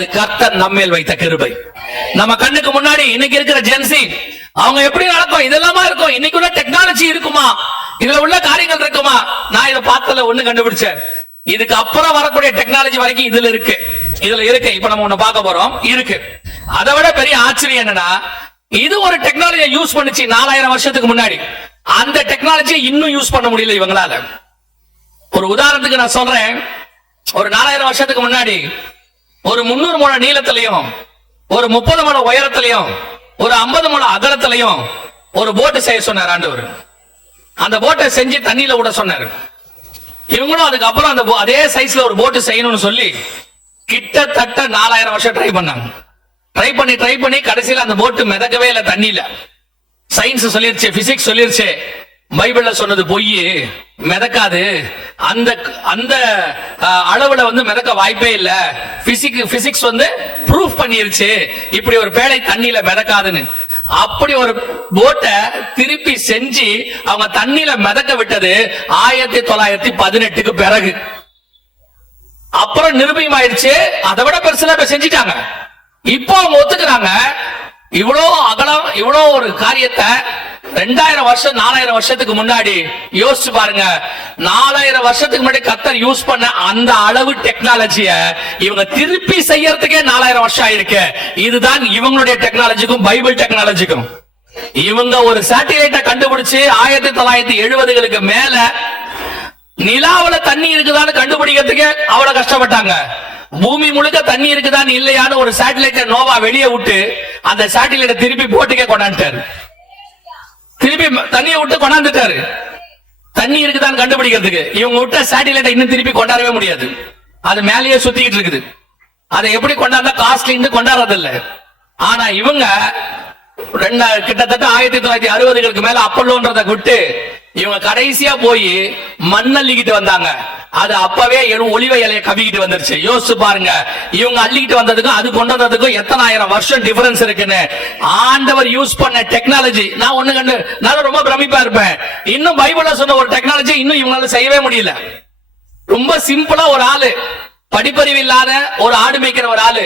அது கர்த்தர் நம்மேல் வைத்த கிருபை. நம்ம கண்ணுக்கு முன்னாடி இன்னைக்கு இருக்கிற ஜென்சி அவங்க எப்படி நடக்கும், இதெல்லாமா இருக்கும். இன்னைக்கு உள்ள டெக்னாலஜி இருக்குமா, இதுல உள்ள காரியங்கள் இருக்குமா? நான் இதை பார்த்தல ஒண்ணு கண்டுபிடிச்சேன். இதுக்கு அப்புறம் வரக்கூடிய டெக்னாலஜி வரைக்கும் இதுல இருக்கு. இப்ப நம்ம ஒண்ணு பார்க்க போறோம் இருக்கு. அதை விட பெரிய ஆச்சரியம் என்னன்னா, இது ஒரு டெக்னாலஜியை யூஸ் பண்ணுச்சு 4000 வருஷத்துக்கு முன்னாடி. அந்த டெக்னாலஜியை இன்னும் யூஸ் பண்ண முடியல இவங்களால. ஒரு உதாரணத்துக்கு நான் சொல்றேன். ஒரு 4000 வருஷத்துக்கு முன்னாடி ஒரு 300 முழம் நீளத்திலையும் ஒரு 30 முழம் உயரத்திலையும் ஒரு 50 முழம் அகலத்திலையும் ஒரு போட்டு செய்ய சொன்னார் ஆண்டவர். அந்த போட்டை செஞ்சு தண்ணியில விட சொன்னார். இவங்களும் அதுக்கப்புறம் அந்த அதே சைஸ்ல ஒரு போட்டு செய்யணும்னு சொல்லி கிட்டத்தட்ட 4000 வருஷம் ட்ரை பண்ணாங்க. ட்ரை பண்ணி கடைசியில் அந்த போட்டு மிதக்கவே இல்லை தண்ணியில. சயின்ஸ் சொல்லிருச்சு, பிசிக்ஸ் சொல்லிருச்சு, பைபிள்ல சொன்னது பொய், மிதக்காது, அந்த அந்த அளவுல மிதக்க வாய்ப்பே இல்ல. பிசிக்ஸ் ப்ரூஃப் பண்ணிருச்சு இப்படி ஒரு பேழை தண்ணியில மிதக்காதுன்னு. அப்படி ஒரு போட்டை திருப்பி செஞ்சு அவங்க தண்ணியில மிதக்க விட்டது 1918க்கு பிறகு. அப்புறம் நிரூபணம் ஆயிடுச்சு. அதை விட பெருசுல செஞ்சுட்டாங்க. இப்போ அவங்க ஒத்துக்கிறாங்க, இவ்வளோ அகலம் இவ்வளோ ஒரு காரியத்தை 2000 வருஷம் 4000 வருஷத்துக்கு முன்னாடி யோசிச்சு பாருங்க. 4000 வருஷத்துக்கு முன்னாடி கர்த்தர் யூஸ் பண்ண அந்த அளவு டெக்னாலஜிய இவங்க திருப்பி செய்யறதுக்கே 4000 வருஷம் ஆயிருக்கு. இதுதான் இவங்களுடைய டெக்னாலஜிக்கும் பைபிள் டெக்னாலஜிக்கும். இவங்க ஒரு சேட்டலைட்டை கண்டுபிடிச்சு 1970களுக்கு மேல நிலாவுல தண்ணி இருக்குதான்னு கண்டுபிடிக்கிறதுக்கு அவ்வளவு கஷ்டப்பட்டாங்க. பூமி முழுக்க தண்ணி இருக்குதான்னு இல்லையான்னு ஒரு சேட்டலைட்டை நோவா வெளியே விட்டு அந்த சேட்டலைட்டை திருப்பி போட்டுக்கே கொண்டாந்துட்டாரு. திருப்பி தண்ணியை விட்டு கொண்டாந்துட்டாரு தண்ணி இருக்குதான்னு கண்டுபிடிக்கிறதுக்கு. இவங்க விட்ட சேட்டலைட்டை இன்னும் திருப்பி கொண்டாடவே முடியாது. அது மேலேயே சுத்திக்கிட்டு இருக்குது. அதை எப்படி கொண்டாந்தா காஸ்ட்லின்னு கொண்டாடுறது இல்லை. ஆனா இவங்க கிட்டத்தட்ட 1960களுக்கு மேல அப்பல்லோன்றதை விட்டு இவங்க கடைசியா போய் மண்ணள்ளிக்கிட்டு வந்தாங்க. அது அப்பவே ஒளிவ இலையை கவிக்கிட்டு வந்துருச்சு. யோசிச்சு பாருங்க, இவங்க அள்ளிக்கிட்டு வந்ததுக்கும் அது கொண்டு வந்ததுக்கும் எத்தனை ஆயிரம் வருஷம் டிஃபரன்ஸ் இருக்குன்னு. ஆண்டவர் யூஸ் பண்ண டெக்னாலஜி நான் ஒண்ணு கண்டு நான் ரொம்ப பிரமிப்பா இருப்பேன். இன்னும் பைபிள்ல சொன்ன ஒரு டெக்னாலஜி இன்னும் இவங்களால செய்யவே முடியல. ரொம்ப சிம்பிளா ஒரு ஆளு, படிப்பறிவு இல்லாத ஒரு ஆடு மேய்க்கிற ஒரு ஆளு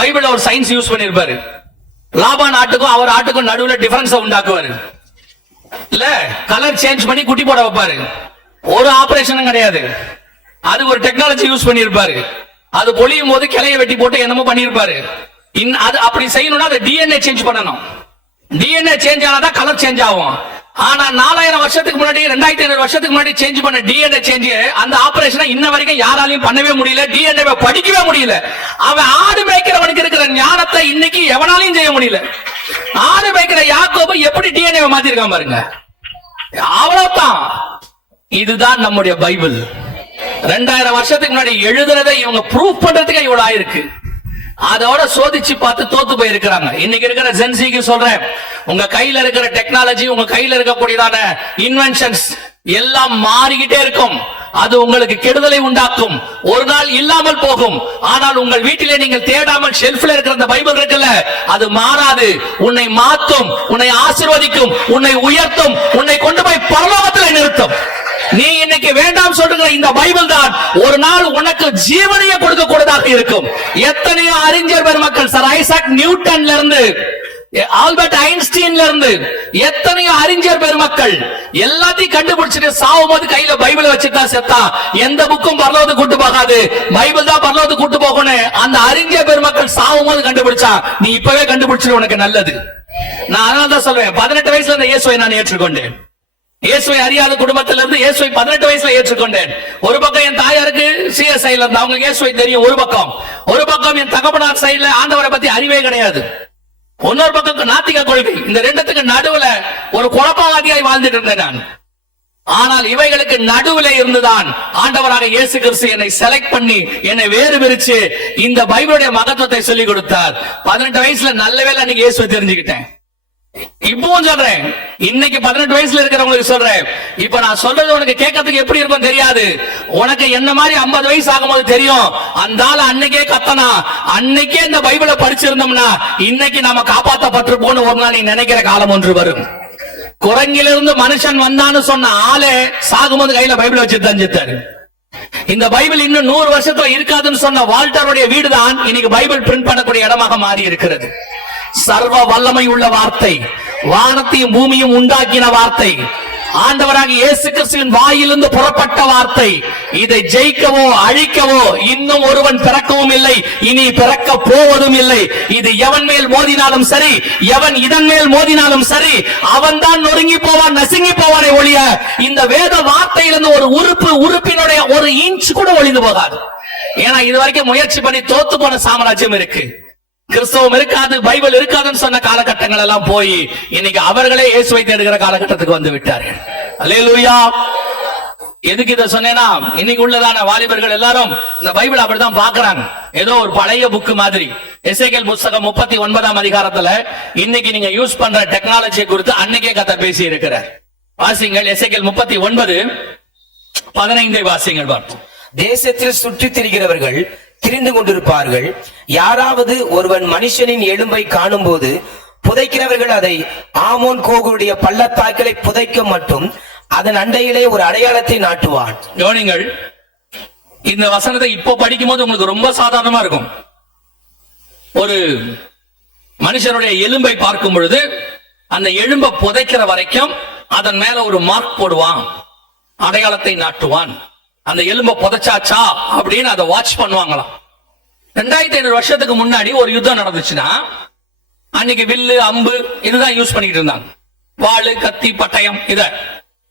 பைபிள்ல ஒரு சயின்ஸ் யூஸ் பண்ணிருப்பாரு. லாபான் ஆட்டுக்கும் அவர் ஆட்டுக்கும் நடுவுல டிஃபரன்ஸ் உண்டாக்குவாரு. இல்ல கலர் சேஞ்ச் பண்ணி குட்டி போட வைப்பாரு. ஒரு ஆபரேஷனும் கிடையாது. அது ஒரு டெக்னாலஜி யூஸ் பண்ணிருப்பாரு. அது பொழியும் போது கிளைய வெட்டி போட்டு என்னமோ பண்ணிருப்பாரு. அது அப்படி செய்யணும்னா அது டிஎன்ஏ சேஞ்ச் பண்ணணும். டிஎன்ஏ சேஞ்ச் ஆனாதான் கலர் சேஞ்ச் ஆகும். ஆனா 4000 வருஷத்துக்கு முன்னாடி 2500 வருஷத்துக்கு முன்னாடி சேஞ்ச் பண்ண டிஎன்ஏ சேஞ்ச் அந்த ஆபரேஷனை இன்ன வரைக்கும் யாராலையும் பண்ணவே முடியல. டிஎன்ஏ படிக்கவே முடியல. அவன் ஆடு மேய்க்கிறவனுக்கு இருக்கிற ஞானத்தை இன்னைக்கு எவனாலையும் செய்ய முடியல. ஆடு மேய்க்கிற யாக்கோபு எப்படி டிஎன்ஏ மாத்திருக்கான் பாருங்க. அவ்வளவுதான். இதுதான் நம்முடைய பைபிள். 2000 வருஷத்துக்கு முன்னாடி எழுதுறதை இவங்க ப்ரூஃப் பண்றதுக்கு இவ்வளவு ஆயிருக்கு. அதோட சோதிச்சு பார்த்து தோத்து போயிருக்கிறாங்க. இன்னைக்கு இருக்கிற ஜென்சிக்கு சொல்றேன், உங்க கையில இருக்கிற டெக்னாலஜி, உங்க கையில இருக்கக்கூடியதான இன்வென்ஷன்ஸ் எல்லாம் மாறிக்கிட்டே இருக்கும். அது உங்களுக்கு கெடுதலை உண்டாக்கும். ஒரு நாள் இல்லாமல் போகும். ஆனால் உங்கள் வீட்டிலே நீங்கள் தேடாமல் ஷெல்ஃப்ல இருக்கிற அந்த பைபிள் இருக்குல்ல, அது மாறாது. உன்னை மாற்றும், உன்னை ஆசீர்வதிக்கும், உன்னை உயர்த்தும், உன்னை கொண்டு போய் பரலோகத்தில் நிறுத்தும். நீ இன்னைக்கு வேண்டாம் சொல்ற இந்த பைபிள் தான் ஒரு நாள் உனக்கு ஜீவனையை கொடுக்க கூடதாக இருக்கும். எத்தனையோ அறிஞர் பெருமக்கள், சர் ஐசாக் நியூட்டன்ல இருந்து ஆல்பர்ட் ஐன்ஸ்டீன்ல இருந்து எத்தனையோ அறிஞர் பெருமக்கள் எல்லாத்தையும் கண்டுபிடிச்சிட்டு சாவும் போது கையில பைபிள் வச்சுட்டா செத்தா. எந்த புக்கும் பரலோகத்துக்கு கூட்டு போகாது, பைபிள் தான் பரலோகத்துக்கு கூட்டு போகணும். அந்த அறிஞர் பெருமக்கள் சாவும் போது கண்டுபிடிச்சா நீ இப்பவே கண்டுபிடிச்சிரு, உனக்கு நல்லது. நான் அதனால தான் சொல்றேன், 18 வயசுல இந்த இயேசுவை நான் ஏற்றுக்கொண்டேன். இயேசுவை அறியாத குடும்பத்திலிருந்து இயேசுவை 18 வயசுல ஏற்றுக்கொண்டேன். ஒரு பக்கம் என் தாயாருக்கு சிஎஸ்ஐல இருந்து அவங்களுக்கு இயேசுவை தெரியும். ஒரு பக்கம் என் தகப்பனார் சைடுல ஆண்டவரை பத்தி அறிவே கிடையாது. இன்னொரு பக்கம் நாத்திக கொள்கை. இந்த ரெண்டுத்துக்கு நடுவுல ஒரு குழப்பவாதியாய் வாழ்ந்துட்டு இருந்தேன் நான். ஆனால் இவைகளுக்கு நடுவுல இருந்துதான் ஆண்டவராக இயேசு கிறிஸ்து என்னை செலக்ட் பண்ணி என்னை வேறு பிரிச்சு இந்த பைபிளுடைய மகத்துவத்தை சொல்லிக் கொடுத்தார். 18 வயசுல நல்ல வேளை அன்னைக்கு இயேசுவை தெரிஞ்சுக்கிட்டேன். இப்பவும் சொல்றேன், இன்னைக்கு 18 வயசுல இருக்கிறவங்களுக்கு சொல்றேன், இப்ப நான் சொல்றது உனக்கு கேட்கறதுக்கு எப்படி இருக்கும் தெரியாது. உனக்கு என்ன மாதிரி 50 வயசு ஆகும்போது தெரியும். அந்த ஆள் அன்னைக்கே கத்தனா, அன்னைக்கே இந்த பைபிளை படிச்சிருந்தோம்னா இன்னைக்கு நாம காப்பாற்றப்பட்டிருப்போம்னு ஒரு நாள் நீ நினைக்கிற காலம் ஒன்று வரும். குரங்கிலிருந்து மனுஷன் வந்தான்னு சொன்ன ஆளே சாகும்போது கையில பைபிள் வச்சு தஞ்சித்தாரு. இந்த பைபிள் இன்னும் 100 வருஷத்துல இருக்காதுன்னு சொன்ன வால்டருடைய வீடு தான் இன்னைக்கு பைபிள் பிரிண்ட் பண்ணக்கூடிய இடமாக மாறி இருக்கிறது. சர்வ வல்லமை உள்ள வார்த்தை, வானத்தையும் பூமியும் உண்டாக்கின வார்த்தை, ஆண்டவராக இயேசு கிறிஸ்துவின் வாயிலிருந்து புறப்பட்ட வார்த்தை. இதை ஜெயிக்கவோ அழிக்கவோ இன்னும் ஒருவன் பிறக்கவும் இல்லை, இனி பிறக்க போவதும் இல்லை. இது எவன் மேல் மோதினாலும் சரி, எவன் இதன் மேல் மோதினாலும் சரி, அவன் தான் நொறுங்கி போவான், நசுங்கி போவானே ஒழிய இந்த வேத வார்த்தையிலிருந்து ஒரு உறுப்பினுடைய ஒரு இன்ச் கூட ஒளிந்து போகாது. ஏன்னா இது வரைக்கும் முயற்சி பண்ணி தோத்து போன சாம்ராஜ்யம் இருக்கு. கிறிஸ்தவம் இருக்காது, பைபிள் இருக்காதுன்னு சொன்ன காலகட்டங்கள் எல்லாம் போய் இன்னைக்கு அவர்களே இயேசுவை தேடுகிற காலகட்டத்துக்கு வந்து விட்டார்கள். அல்லேலூயா. எதுக்கு இதை சொன்னேன்னா, இன்னைக்கு உள்ளதான வாலிபர்கள் எல்லாரும் இந்த பைபிள் அப்படிதான் பாக்குறாங்க, ஏதோ ஒரு பழைய புக்கு மாதிரி. எசேக்கியேல் புத்தகம் 39ஆம் அதிகாரத்துல இன்னைக்கு நீங்க யூஸ் பண்ற டெக்னாலஜியை குறித்து அன்னைக்கே கதை பேசி இருக்கிறார். வாசிங்கள் எசேக்கியேல் 39:15 வாசிங்கள். பார்ப்போம். தேசத்தில் சுற்றி திரிகிறவர்கள் திரிந்து கொண்டிருப்பார்கள். யாராவது ஒருவன் மனுஷனின் எலும்பை காணும் போது புதைக்கிறவர்கள் அதை ஆமோன் கோகுடைய பள்ளத்தாக்களை புதைக்க மட்டும் அதன் அண்டையிலே ஒரு அடையாளத்தை நாட்டுவான். கவனிங்கள், இந்த வசனத்தை இப்போ படிக்கும் போது உங்களுக்கு ரொம்ப சாதாரணமா இருக்கும். ஒரு மனுஷனுடைய எலும்பை பார்க்கும் பொழுது அந்த எலும்பை புதைக்கிற வரைக்கும் அதன் மேல ஒரு மார்க் போடுவான், அடையாளத்தை நாட்டுவான். அந்த எலும்பை புதைச்சாச்சா அப்படின்னு அதை வாட்ச் பண்ணுவாங்களாம். 2500 வருஷத்துக்கு முன்னாடி ஒரு யுத்தம் நடந்துச்சுன்னா அன்னைக்கு வில்லு அம்பு இதுதான் யூஸ் பண்ணிட்டு இருந்தாங்க, வாளு கத்தி பட்டயம். இத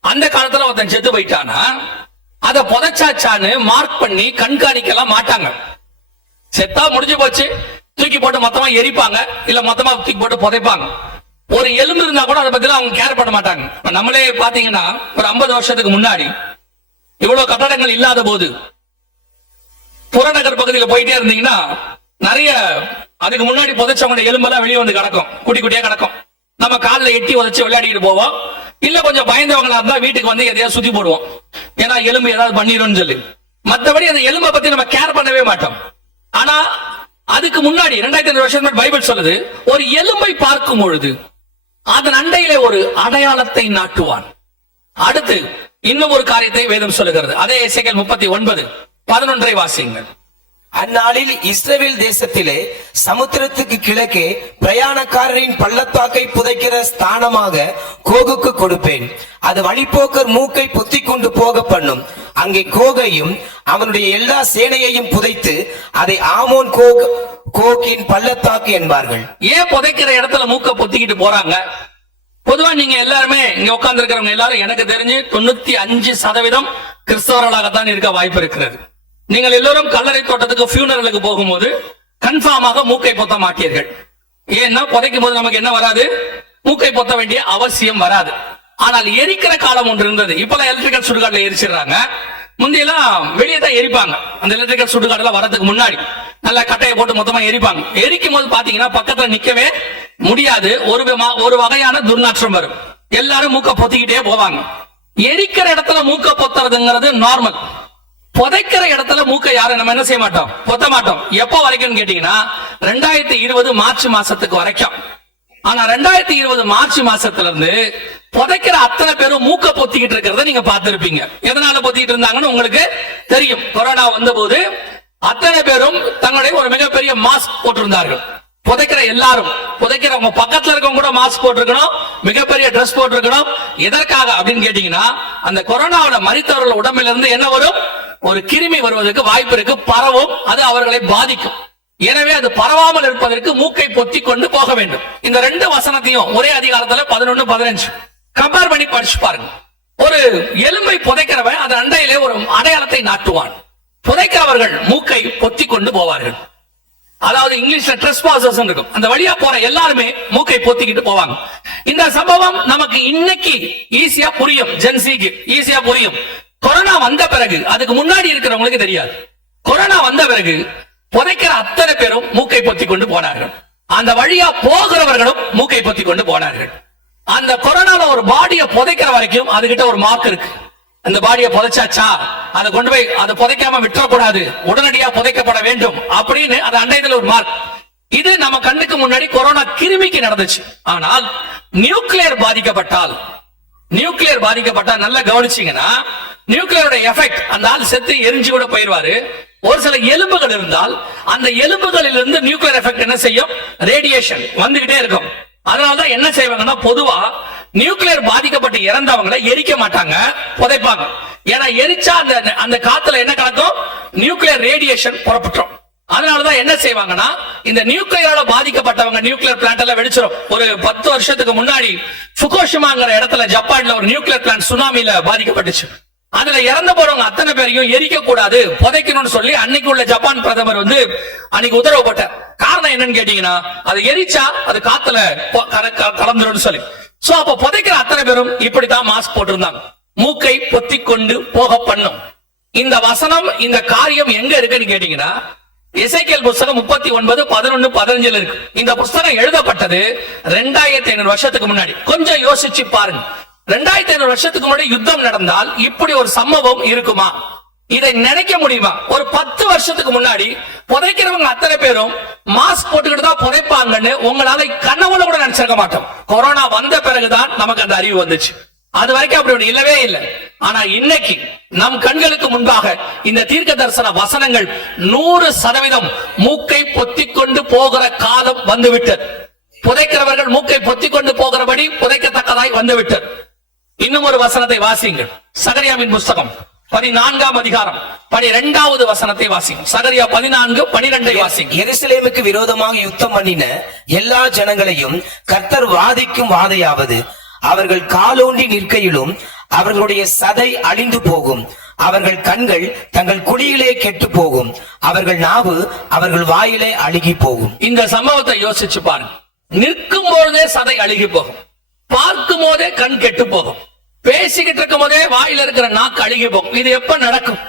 அந்த காலத்துல ஒருத்தன் செத்து போயிட்டானா அதை புதைச்சாச்சான்னு மார்க் பண்ணி கண்காணிக்கலாம் மாட்டாங்க. செத்தா முடிஞ்சு போச்சு, தூக்கி போட்டு மொத்தமா எரிப்பாங்க, இல்ல மொத்தமா தூக்கி போட்டு புதைப்பாங்க. ஒரு எலும்பு இருந்தா கூட அதை பத்தி அவங்க கேர் பண்ண மாட்டாங்க. நம்மளே பாத்தீங்கன்னா ஒரு 50 வருஷத்துக்கு முன்னாடி இவ்வளவு கட்டடங்கள் இல்லாத போது புறநகர் பகுதியில் போயிட்டே இருந்தீங்கன்னா நிறைய அதுக்கு முன்னாடி புதைச்சவங்க எலும்பெல்லாம் வெளியே வந்து கிடக்கும், குட்டி குட்டியா கிடக்கும். நம்ம காலில் எட்டி உதச்சு விளையாடிட்டு போவோம், இல்ல கொஞ்சம் பயந்தவங்களா இருந்தா வீட்டுக்கு வந்து எதையாவது சுத்தி போடுவோம், ஏன்னா எலும்பு ஏதாவது பண்ணிடும்னு சொல்லி. மற்றபடி அந்த எலும்பை பத்தி நம்ம கேர் பண்ணவே மாட்டோம். ஆனா அதுக்கு முன்னாடி 2500 வருஷம் பைபிள் சொல்லுது, ஒரு எலும்பை பார்க்கும் பொழுது அதன் அண்டையிலே ஒரு அடையாளத்தை நாட்டுவான். அடுத்து இன்னும் ஒரு காரியத்தை வேதம் சொல்லுகிறது. அதே எசேக்கியேல் 39:11 வாசியுங்கள். அந்நாளில் இஸ்ரவேல் தேசத்திலே சமுத்திரத்துக்கு கிழக்கே பிரயாணக்காரரின் பள்ளத்தாக்கை புதைக்கிற ஸ்தானமாக கோகுக்கு கொடுப்பேன். அது வழிபோக்கர் மூக்கை பொத்தி கொண்டு போக பண்ணும். அங்கே கோகையும் அவனுடைய எல்லா சேனையையும் புதைத்து அதை ஆமோன் கோகின் பள்ளத்தாக்கு என்பார்கள். ஏன் புதைக்கிற இடத்துல மூக்க பொத்திக்கிட்டு போறாங்க? பொதுவா நீங்க எல்லாருமே இங்க உட்கார்ந்து இருக்கிறவங்க எல்லாரும் எனக்கு தெரிஞ்சு 95% கிறிஸ்தவர்களாகத்தான் இருக்க வாய்ப்பு இருக்கிறது. நீங்கள் எல்லோரும் கல்லறை தோட்டத்துக்கு ஃபியூனரலுக்கு போகும்போது கன்ஃபார்மாக மூக்கை பொத்த மாட்டீர்கள். ஏன்னா புதைக்கும் போது நமக்கு என்ன வராது, மூக்கை பொத்த வேண்டிய அவசியம் வராது. ஆனால் எரிக்கிற காலம் ஒன்று இருந்தது. இப்பெல்லாம் எலக்ட்ரிக்கல் சுடுகாடுல எரிச்சிடுறாங்க. முந்தையெல்லாம் வெளியே தான் எரிப்பாங்க. அந்த எலக்ட்ரிக்கல் சுடுகாடுல வரதுக்கு முன்னாடி நல்லா கட்டையை போட்டு மொத்தமா எரிப்பாங்க. எரிக்கும் போது பாத்தீங்கன்னா பக்கத்துல நிக்கவே முடியாது, ஒரு வகையான துர்நாற்றம் வரும். எல்லாரும் மூக்க பொத்திக்கிட்டே போவாங்க. எரிக்கிற இடத்துல மூக்க பொத்துறதுங்கிறது நார்மல். புதைக்கிற இடத்துல மூக்க யாரும் நம்ம என்ன செய்ய மாட்டோம், பொத்த மாட்டோம். எப்போ வரைக்கும் கேட்டீங்கன்னா 2020 மார்ச் மாசத்துக்கு வரைக்கும். ஆனா 2020 மார்ச் மாசத்துல இருந்து புதைக்கிற அத்தனை பேரும் மூக்க பொத்திக்கிட்டு இருக்கிறத நீங்க பார்த்திருப்பீங்க. எதனால பொத்திட்டு இருந்தாங்கன்னு உங்களுக்கு தெரியும். கொரோனா வந்த போது அத்தனை பேரும் தங்களுடைய ஒரு மிகப்பெரிய மாஸ்க் போட்டிருந்தார்கள். புதைக்கிற எல்லாரும், புதைக்கிறவங்க பக்கத்துல இருக்கவங்க கூட மாஸ்க் போட்டிருக்கணும், மிகப்பெரிய ட்ரெஸ் போட்டிருக்கணும். எதற்காக அப்படின்னு கேட்டீங்கன்னா, அந்த கொரோனாவோட மரித்தவர்கள் உடம்பில இருந்து என்ன வரும், ஒரு கிருமி வருவதற்கு வாய்ப்பு இருக்கு, பரவும், அது அவர்களை பாதிக்கும். எனவே அது பரவாமல் இருப்பதற்கு மூக்கை பொத்தி கொண்டு போக வேண்டும். இந்த 2 வசனத்தையும் ஒரே அதிகாரத்துல 11-15 கம்பேர் பண்ணி படிச்சு பாருங்க. ஒரு எலும்பை புதைக்கிறவன் அதன் அண்டையிலே ஒரு அடையாளத்தை நாட்டுவான். புதைக்கிறவர்கள் மூக்கை பொத்தி கொண்டு போவார்கள். அதாவது இங்கிலீஷ்ல ட்ரெஸ்பாசர்ஸ் இருக்கும். அந்த வழியா போற எல்லாருமே மூக்கை பொத்திக்கிட்டு போவாங்க. இந்த சம்பவம் நமக்கு இன்னைக்கு ஈஸியா புரியும், ஜென்சிக்கு ஈஸியா புரியும். கொரோனா வந்த பிறகு, அதுக்கு முன்னாடி இருக்கிறவங்களுக்கு தெரியாது. கொரோனா வந்த பிறகு புதைக்கிற அத்தனை பேரும் மூக்கை பொத்தி கொண்டு போனார்கள். அந்த வழியா போகிறவர்களும் மூக்கை பொத்தி கொண்டு போனார்கள். அந்த கொரோனால ஒரு பாடியை புதைக்கிற வரைக்கும் அதுகிட்ட ஒரு மார்க் இருக்கு. அந்த பாடியை புதைச்சாச்சா, அதை கொண்டு போய் அதை புதைக்காம விட்டுறக்கூடாது, உடனடியா புதைக்கப்பட வேண்டும் அப்படின்னு அது அண்டையில ஒரு மார்க். இது நம்ம கண்ணுக்கு முன்னாடி கொரோனா கிருமிக்கு நடந்துச்சு. ஆனால் நியூக்ளியர் பாதிக்கப்பட்டால், நியூக்ளியர் பாதிக்கப்பட்டா நல்லா கவனிச்சீங்கன்னா நியூக்ளியரோட எஃபெக்ட் அந்த ஆள் செத்து எரிஞ்சு கூட போயிடுவாரு. ஒரு சில எலும்புகள் இருந்தால் அந்த எலும்புகளில் இருந்து நியூக்ளியர் எஃபெக்ட் என்ன செய்யும், ரேடியேஷன் வந்துகிட்டே இருக்கும். அதனாலதான் என்ன செய்வாங்கன்னா பொதுவா நியூக்ளியர் பாதிக்கப்பட்டு இறந்தவங்களை எரிக்க மாட்டாங்க, புதைப்பாங்க. ஏன்னா எரிச்சா அந்த காத்துல என்ன கலக்கும், நியூக்ளியர் ரேடியேஷன் புறப்பட்டுரும். அதனாலதான் என்ன செய்வாங்கன்னா இந்த நியூக்ளியரால பாதிக்கப்பட்டவங்க நியூக்ளியர் பிளான்ட் எல்லாம் வெடிச்சிடும். ஒரு 10 வருஷத்துக்கு முன்னாடி ஃபுகுஷிமாங்கிற இடத்துல ஜப்பான்ல ஒரு நியூக்ளியர் பிளான்ட் சுனாமில பாதிக்கப்பட்டுச்சு. அதுல இறந்து போறவங்க அத்தனை பேரையும் எரிக்க கூடாது, புதைக்கணும்னு சொல்லி அன்னைக்கு உள்ள ஜப்பான் பிரதமர் அன்னைக்கு உத்தரவு போட்டார். காரணம் என்னன்னு கேட்டீங்கன்னா அது எரிச்சா அது காத்துல கலந்துரும் சொல்லி. சோ அப்ப புதைக்கிற அத்தனை பேரும் இப்படித்தான் மாஸ்க் போட்டிருந்தாங்க, மூக்கை பொத்தி கொண்டு போக பண்ணும். இந்த வசனம் இந்த காரியம் எங்க இருக்குன்னு கேட்டீங்கன்னா எசேக்கியேல் புத்தகம் 39:11-15 இருக்கு. இந்த புத்தகம் எழுதப்பட்டது 2500 வருஷத்துக்கு முன்னாடி. கொஞ்சம் யோசிச்சு பாருங்க, 2500 வருஷத்துக்கு முன்னாடி யுத்தம் நடந்தால் இப்படி ஒரு சம்பவம் இருக்குமா? இதை நினைக்க முடியுமா? ஒரு 10 வருஷத்துக்கு முன்னாடி புதைக்கிறவங்க அத்தனை பேரும் மாஸ்க் போட்டுக்கிட்டு தான் புதைப்பாங்கன்னு உங்களால கனவுல கூட நினைச்சிருக்க மாட்டோம். கொரோனா வந்த பிறகுதான் நமக்கு அந்த அறிவு வந்துச்சு. அது வரைக்கும் அப்படி ஒன்று இல்லவே இல்லை. ஆனா இன்னைக்கு நம் கண்களுக்கு முன்பாக இந்த தீர்க்க தரிசன வசனங்கள் 100% மூக்கை பொத்திக் கொண்டு போகிற காலம் வந்துவிட்டது. புதைக்கிறவர்கள் மூக்கை பொத்திக் கொண்டு போகிறபடி புதைக்கத்தக்கதாய் வந்துவிட்டது. இன்னும் ஒரு வசனத்தை வாசியுங்கள். சகரியாவின் புஸ்தகம் 14ஆம் அதிகாரம் 12வது வசனத்தை வாசிங்க. சகரியா 14:12 வாசிங்க. எருசலேமுக்கு விரோதமாக யுத்தம் பண்ணின எல்லா ஜனங்களையும் கர்த்தர் வாதிக்கும் வாதையாவது, அவர்கள் காலோண்டி நிற்கையிலும் அவர்களுடைய சதை அழிந்து போகும், அவர்கள் கண்கள் தங்கள் குழியிலே கெட்டு போகும், அவர்கள் நாவு அவர்கள் வாயிலே அழுகி போகும். இந்த சம்பவத்தை யோசிச்சு பாருங்க. நிற்கும் போதே சதை அழுகி போகும், பார்க்கும் போதே கண் கெட்டு போகும், பேசிக்கிட்டு இருக்கும் போதே வாயில இருக்கிற நாக்கு அழுகி போகும். இது எப்ப நடக்கும்?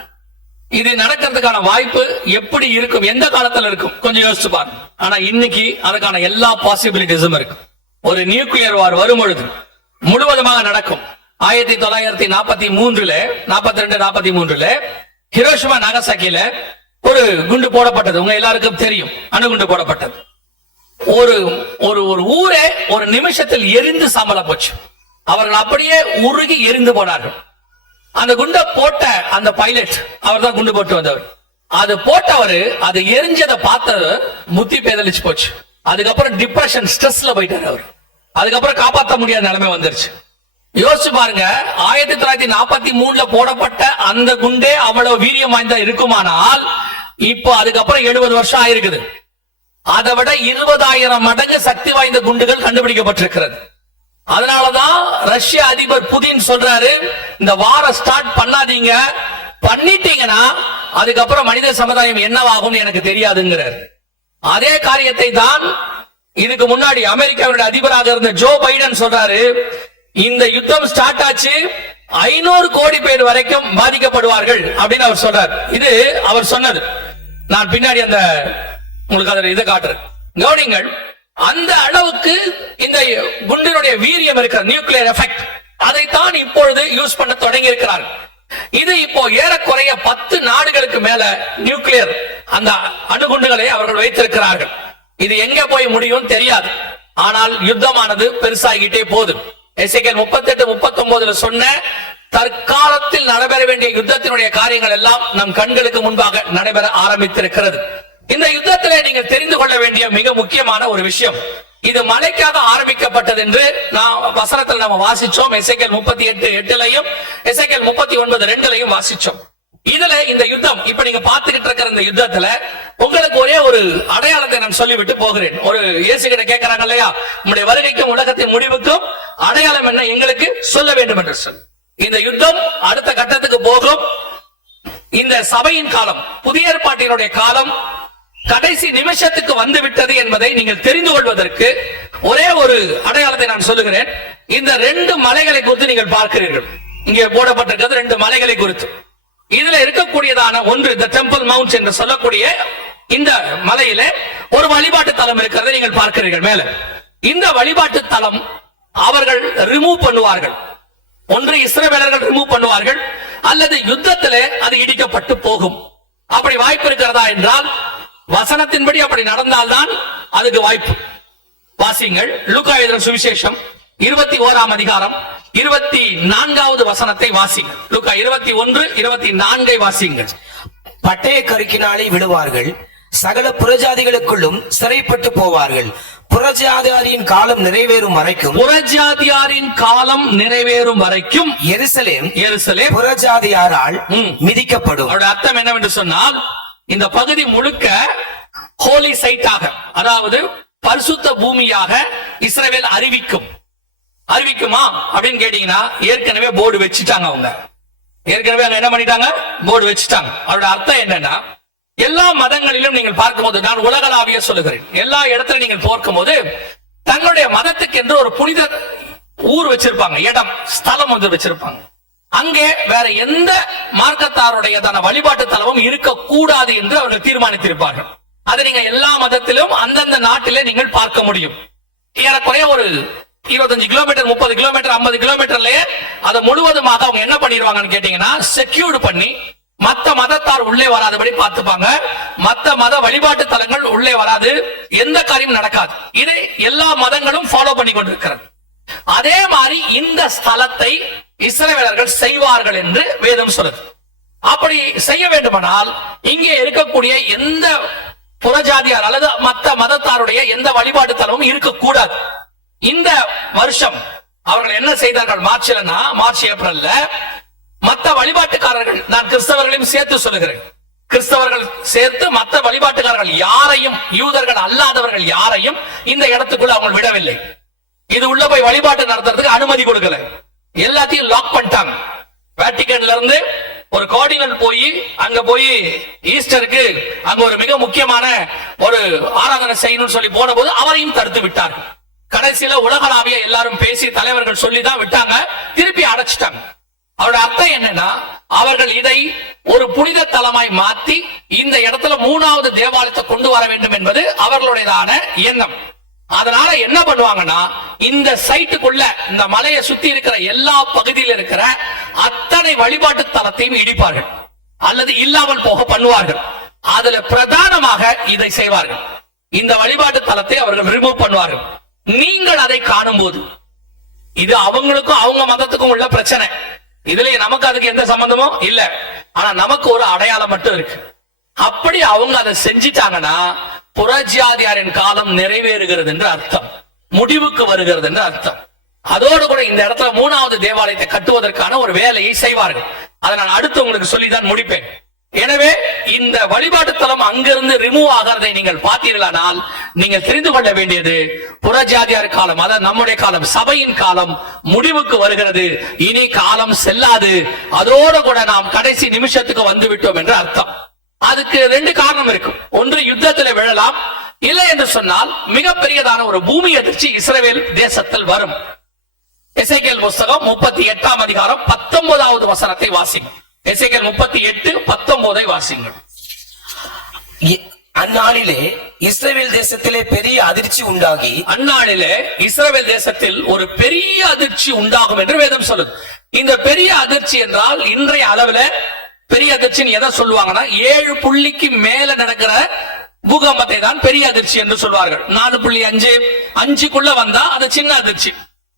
இது நடக்கிறதுக்கான வாய்ப்பு எப்படி இருக்கும், எந்த காலத்துல இருக்கும்? கொஞ்சம் யோசிச்சு பாருங்க. ஆனா இன்னைக்கு அதுக்கான எல்லா பாசிபிலிட்டிஸும் இருக்கு. ஒரு நியூக்ளியர் வார் வரும் பொழுது முழுவதுமாக நடக்கும். 1943 ஹிரோஷிமா நாகசாக்கில ஒரு குண்டு போடப்பட்டது. உங்க எல்லாருக்கும் தெரியும், அணுகுண்டு போடப்பட்டது. ஒரு ஒரு ஒரு ஊரே ஒரு நிமிஷத்தில் எரிந்து சாம்பலா போச்சு. அவர்கள் அப்படியே உருகி எரிந்து போனார்கள். அந்த குண்டை போட்ட அந்த பைலட், அவர் தான் குண்டு போட்டு வந்தவர். அது போட்டவர் அது எரிஞ்சதை பார்த்து முத்தி பேதலிச்சு போச்சு. அதுக்கப்புறம் டிப்ரெஷன், ஸ்ட்ரெஸ்ல போயிட்டாரு அவர். அதுக்கப்புறம் காப்பாற்ற முடியாத நிலைமை வந்துருச்சு. யோசிச்சு பாருங்க, 1943 போடப்பட்ட அந்த குண்டே அவ்வளவு வீரியம் வாய்ந்தா இருக்குமானால் இப்போ அதுக்கப்புறம் 70 வருஷம் ஆயிருக்குது. அதை விட 20,000 மடங்கு சக்தி வாய்ந்த குண்டுகள் கண்டுபிடிக்கப்பட்டிருக்கிறது. அதனாலதான் ரஷ்ய அதிபர் புதின் சொல்றாரு, இந்த வார ஸ்டார்ட் பண்ணாதீங்க, பண்ணிட்டீங்கன்னா அதுக்கப்புறம் மனித சமுதாயம் என்னவாகும் எனக்கு தெரியாதுங்கிறார். அதே காரியத்தை தான் இதுக்கு முன்னாடி அமெரிக்காவுடைய அதிபராக இருந்த ஜோ பைடன் சொல்றாரு, இந்த யுத்தம் ஸ்டார்ட் ஆச்சு 500 கோடி பேர் வரைக்கும் பாதிக்கப்படுவார்கள் அப்படின்னு அவர் சொல்றார். இது அவர் சொன்னது. நான் பின்னாடி அந்த உங்களுக்கு அதை இதை காட்டுறேன், கவனிங்கள். அந்த அளவுக்கு இந்த குண்டினுடைய வீரியம் இருக்கிற நியூக்ளியர் எஃபெக்ட், அதைத்தான் இப்பொழுது யூஸ் பண்ண தொடங்கி இருக்கிறார்கள். இது இப்போ ஏறக்குறைய 10 நாடுகளுக்கு மேல நியூக்ளியர் அந்த அணுகுண்டுகளை அவர்கள் வைத்திருக்கிறார்கள். இது எங்க போய் முடியும் தெரியாது. ஆனால் யுத்தமானது பெருசாகிட்டே போகுது. எசேக்கியேல் 38:39 சொன்ன தற்காலத்தில் நடைபெற வேண்டிய யுத்தத்தினுடைய காரியங்கள் எல்லாம் நம் கண்களுக்கு முன்பாக நடைபெற ஆரம்பித்திருக்கிறது. இந்த யுத்தத்திலே நீங்க தெரிந்து கொள்ள வேண்டிய மிக முக்கியமான ஒரு விஷயம், இது மழைக்காக ஆரம்பிக்கப்பட்டது என்று வசனத்தில் நம்ம வாசிச்சோம். எசேக்கியேல் 38:8 எசேக்கியேல் 39:2 வாசிச்சோம். இதுல இந்த யுத்தம் இப்ப நீங்க பாத்துக்கிட்டு இருக்கிற இந்த யுத்தத்துல உங்களுக்கு ஒரே ஒரு அடையாளத்தை நான் சொல்லிவிட்டு போகிறேன். ஒரு இயேசு கிட்ட கேட்கிறாங்க இல்லையா, உங்களுடைய வருகைக்கும் உலகத்தின் முடிவுக்கும் அடையாளம் என்ன எங்களுக்கு சொல்ல வேண்டும் என்று சொல்லி. இந்த யுத்தம் அடுத்த கட்டத்துக்கு போகும். இந்த சபையின் காலம், புதிய ஏற்பாட்டினுடைய காலம் கடைசி நிமிஷத்துக்கு வந்து விட்டது என்பதை நீங்கள் தெரிந்து கொள்வதற்கு ஒரே ஒரு அடையாளத்தை நான் சொல்லுகிறேன். இந்த 2 மலைகளை குறித்து நீங்கள் பார்க்கிறீர்கள். இங்கே போடப்பட்டிருக்கிறது 2 மலைகளை குறித்து. இதுல இருக்கக்கூடியதான ஒன்று தி டெம்பிள் மவுண்ட் என்று சொல்லக்கூடிய இந்த மலையில ஒரு வழிபாட்டு தலம் இருக்கிறதை நீங்கள் பார்க்கிறீர்கள். மேல இந்த வழிபாட்டு தலம் அவர்கள் ரிமூவ் பண்ணுவார்கள். ஒன்று இஸ்ரவேலர்கள் ரிமூவ் பண்ணுவார்கள், அல்லது யுத்தத்திலே அது இடிக்கப்பட்டு போகும். அப்படி வாய்ப்பு இருக்கிறதா என்றால் வசனத்தின்படி அப்படி நடந்தால்தான் அதுக்கு வாய்ப்பு. வாசிங்கள் லூக்கா எழுதின சுவிசேஷம் 21ஆம் அதிகாரம் 24வது வசனத்தை வாசிங்கள். லூக்கா 21, 24 வாசிங்கள். பட்டய கருக்கினாலே விடுவார்கள், சகல புறஜாதிகளுக்குள்ளும் சிறைப்பட்டு போவார்கள். புறஜாதியாரின் காலம் நிறைவேறும் வரைக்கும் புறஜாதியாரின் காலம் நிறைவேறும் வரைக்கும் எருசலேம் புறஜாதியாரால் மிதிக்கப்படும். அவருடைய அர்த்தம் என்னவென்று சொன்னால், இந்த பகுதி முழுக்க ஹோலி சைட்டாக, அதாவது பரிசுத்த பூமியாக இஸ்ரவேல் அறிவிக்குமா அப்படின்னு கேட்டீங்கன்னா, ஏற்கனவே போர்டு வச்சுட்டாங்க. அவங்க ஏற்கனவே அங்க என்ன பண்ணிட்டாங்க? போர்டு வச்சுட்டாங்க. அவருடைய அர்த்தம் என்னன்னா, எல்லா மதங்களிலும் நீங்கள் பார்க்கும்போது, நான் உலகளாவிய சொல்லுகிறேன், எல்லா இடத்துல நீங்கள் பார்க்கும்போது தங்களுடைய மதத்துக்கு என்று ஒரு புனித ஊர் வச்சிருப்பாங்க, இடம், ஸ்தலம் வந்து வச்சிருப்பாங்க. அங்கே வேற எந்த மார்க்கத்தாருடையதான வழிபாட்டு தலமும் இருக்கக்கூடாது என்று அவர்கள் தீர்மானித்திருப்பார்கள். அதை நீங்க எல்லா மதத்திலும் அந்தந்த நாட்டிலே நீங்கள் பார்க்க முடியும். ஏறக்குறைய ஒரு 25 கிலோமீட்டர், 30 கிலோமீட்டர், 50 கிலோமீட்டர்லயே அதை முழுவதுமாக அவங்க என்ன பண்ணிடுவாங்கன்னு கேட்டீங்கன்னா, செக்யூர்டு பண்ணி மத்த மதத்தார் உள்ளே வராதபடி பார்த்துப்பாங்க. மத்த மத வழிபாட்டு தலங்கள் உள்ளே வராது, எந்த காரியம் நடக்காது. இதை எல்லா மதங்களும் ஃபாலோ பண்ணி கொண்டிருக்கிறது. அதே மாதிரி இந்த ஸ்தலத்தை இஸ்ரவேலர்கள் செய்வார்கள் என்று வேதம் சொல்லுது. அப்படி செய்ய வேண்டுமானால் இங்கே இருக்கக்கூடிய எந்த புறஜாதியார் அல்லது மத்த மதத்தாருடைய எந்த வழிபாட்டு தலமும் இருக்கக்கூடாது. இந்த வருஷம் அவர்கள் என்ன செய்தார்கள்? மார்ச் ஏப்ரல்ல மத்த வழிபாட்டுக்காரர்கள், நான் கிறிஸ்தவர்களையும் சேர்த்து சொல்லுகிறேன், கிறிஸ்தவர்கள் சேர்த்து மத்த வழிபாட்டுக்காரர்கள் யாரையும், யூதர்கள் அல்லாதவர்கள் யாரையும் இந்த இடத்துக்குள்ள அவங்க விடவில்லை. இது உள்ள போய் வழிபாட்டு நடத்துறதுக்கு அனுமதி கொடுக்கல. எல்லாத்தையும் லாக் பண்ணிட்டாங்க. வேட்டிகன்ல இருந்து ஒரு கார்டினல் அங்க போய் ஈஸ்டருக்கு அங்க ஒரு மிக முக்கியமான ஒரு ஆராதனை செய்யணும்னு சொல்லி போன போது அவரையும் தடுத்து விட்டார்கள். கடைசியில உலகளாவிய எல்லாரும் பேசி தலைவர்கள் சொல்லிதான் விட்டாங்க, திருப்பி அடைச்சிட்டாங்க. அவருடைய அர்த்தம் என்னன்னா, அவர்கள் இதை ஒரு புனித தலமாய் மாற்றி இந்த இடத்துல 3வது தேவாலயத்தை கொண்டு வர வேண்டும் என்பது அவர்களுடையதான எண்ணம். அதனால என்ன பண்ணுவாங்கன்னா, இந்த சைட்டுக்குள்ள இந்த மலையை சுத்தி இருக்கிற எல்லா பகுதியில் இருக்கிற அத்தனை வழிபாட்டு தலத்தையும் இடிப்பார்கள் அல்லது இல்லாமல் போக பண்ணுவார்கள். அதுல பிரதானமாக இதை செய்வார்கள். இந்த வழிபாட்டு தலத்தை அவர்கள் ரிமூவ் பண்ணுவார்கள். நீங்கள் அதை காணும் போது, இது அவங்களுக்கும் அவங்க மதத்துக்கும் உள்ள பிரச்சனை, இதுல நமக்கு அதுக்கு எந்த சம்பந்தமும் இல்ல. ஆனா நமக்கு ஒரு அடையாளம் மட்டும் இருக்கு. அப்படி அவங்க அதை செஞ்சிட்டாங்கன்னா புறஜாதியாரின் காலம் நிறைவேறுகிறது என்று அர்த்தம், முடிவுக்கு வருகிறது என்று அர்த்தம். அதோடு கூட இந்த இடத்துல 3வது தேவாலயத்தை கட்டுவதற்கான ஒரு வேலையை செய்வார்கள். அதை நான் அடுத்து உங்களுக்கு சொல்லிதான் முடிப்பேன். எனவே இந்த வழிபாட்டு தலம் அங்கிருந்து ரிமூவ் ஆகிறதை நீங்கள் பார்த்தீர்களானால் நீங்கள் தெரிந்து கொள்ள வேண்டியது, புறஜாதியார் காலம், அதாவது நம்முடைய காலம், சபையின் காலம் முடிவுக்கு வருகிறது. இனி காலம் செல்லாது. அதோடு கூட நாம் கடைசி நிமிஷத்துக்கு வந்து விட்டோம் என்று அர்த்தம். அதுக்கு 2 காரணம் இருக்கு. ஒன்று, யுத்தத்தில் விழலாம். இல்லை என்று சொன்னால் மிகப்பெரியதான ஒரு பூமி அதிர்ச்சி இஸ்ரவேல் தேசத்தில் வரும். எசேக்கியேல் புஸ்தகம் 38ஆம் அதிகாரம் 19வது வசனத்தை வாசிங்க. எசேக்கியேல் 38:19 வாசிங்கள். அந்நாளிலே இஸ்ரவேல் தேசத்திலே பெரிய அதிர்ச்சி உண்டாகி, அந்நாளிலே இஸ்ரவேல் தேசத்தில் ஒரு பெரிய அதிர்ச்சி உண்டாகும் என்று வேதம் சொல்லுது. இந்த பெரிய அதிர்ச்சி என்றால் இன்றைய அளவுல பெரிய அதிர்ச்சின்னு எதை சொல்லுவாங்கன்னா, 7 புள்ளிக்கு மேல நடக்கிற பூகம்பத்தை தான் பெரிய அதிர்ச்சி என்று சொல்வார்கள். 4.5 வந்தா அது சின்ன அதிர்ச்சி,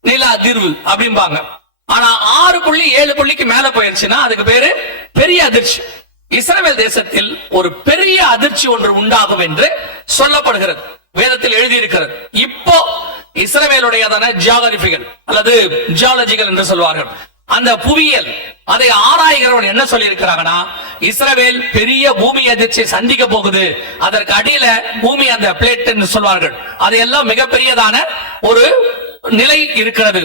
நில அதிர்வு அப்படிம்பாங்க. ஆனா 6 புள்ளிக்கு மேல போயிருச்சுன்னா அதுக்கு பேரு பெரிய அதிர்ச்சி. இஸ்ரவேல் தேசத்தில் ஒரு பெரிய அதிர்ச்சி ஒன்று உண்டாகும் என்று சொல்லப்படுகிறது, வேதத்தில் எழுதியிருக்கிறது. இப்போ இஸ்ரவேலுடையதான ஜியோகிராபிகள் அல்லது ஜியாலஜிகள் என்று சொல்வார்கள், அந்த புவியியல், அதை ஆராய்கிறவன் என்ன சொல்லி இருக்கிறாங்கன்னா, இஸ்ரவேல் பெரிய பூமி அதிர்ச்சியை சந்திக்க போகுது. அதற்கு அடியில பூமி, அந்த பிளேட் என்று சொல்வார்கள், அதையெல்லாம் மிகப்பெரியதான ஒரு நிலை இருக்கிறது,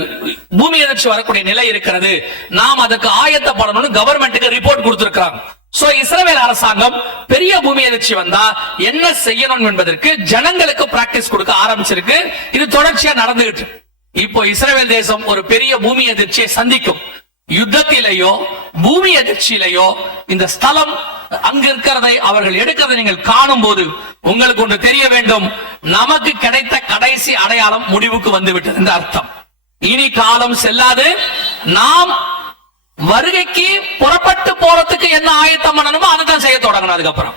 பூமி அதிர்ச்சி வரக்கூடிய நிலை இருக்கிறது. நாம் அதுக்கு ஆயத்தப்படணும்னு கவர்மெண்ட்டுக்கு ரிப்போர்ட் கொடுத்திருக்கிறாங்க. சோ இஸ்ரவேல் அரசாங்கம் பெரிய பூமி அதிர்ச்சி வந்தா என்ன செய்யணும் என்பதற்கு ஜனங்களுக்கு பிராக்டிஸ் கொடுக்க ஆரம்பிச்சிருக்கு. இது தொடர்ச்சியா நடந்துகிட்டு. இப்போ இஸ்ரவேல் தேசம் ஒரு பெரிய பூமி அதிர்ச்சியை சந்திக்கும். யுத்தத்திலேயோ பூமி அதிர்ச்சியிலேயோ இந்த ஸ்தலம் அங்க இருக்கிறதை அவர்கள் எடுக்கிறதை நீங்கள் காணும் போது உங்களுக்கு ஒன்று தெரிய வேண்டும், நமக்கு கிடைத்த கடைசி அடையாளம் முடிவுக்கு வந்துவிட்டது இந்த அர்த்தம். இனி காலம் செல்லாது. நாம் வருகைக்கு புறப்பட்டு போறதுக்கு என்ன ஆயத்தம் பண்ணணுமோ அதை தான் செய்ய தொடங்கணும். அதுக்கப்புறம்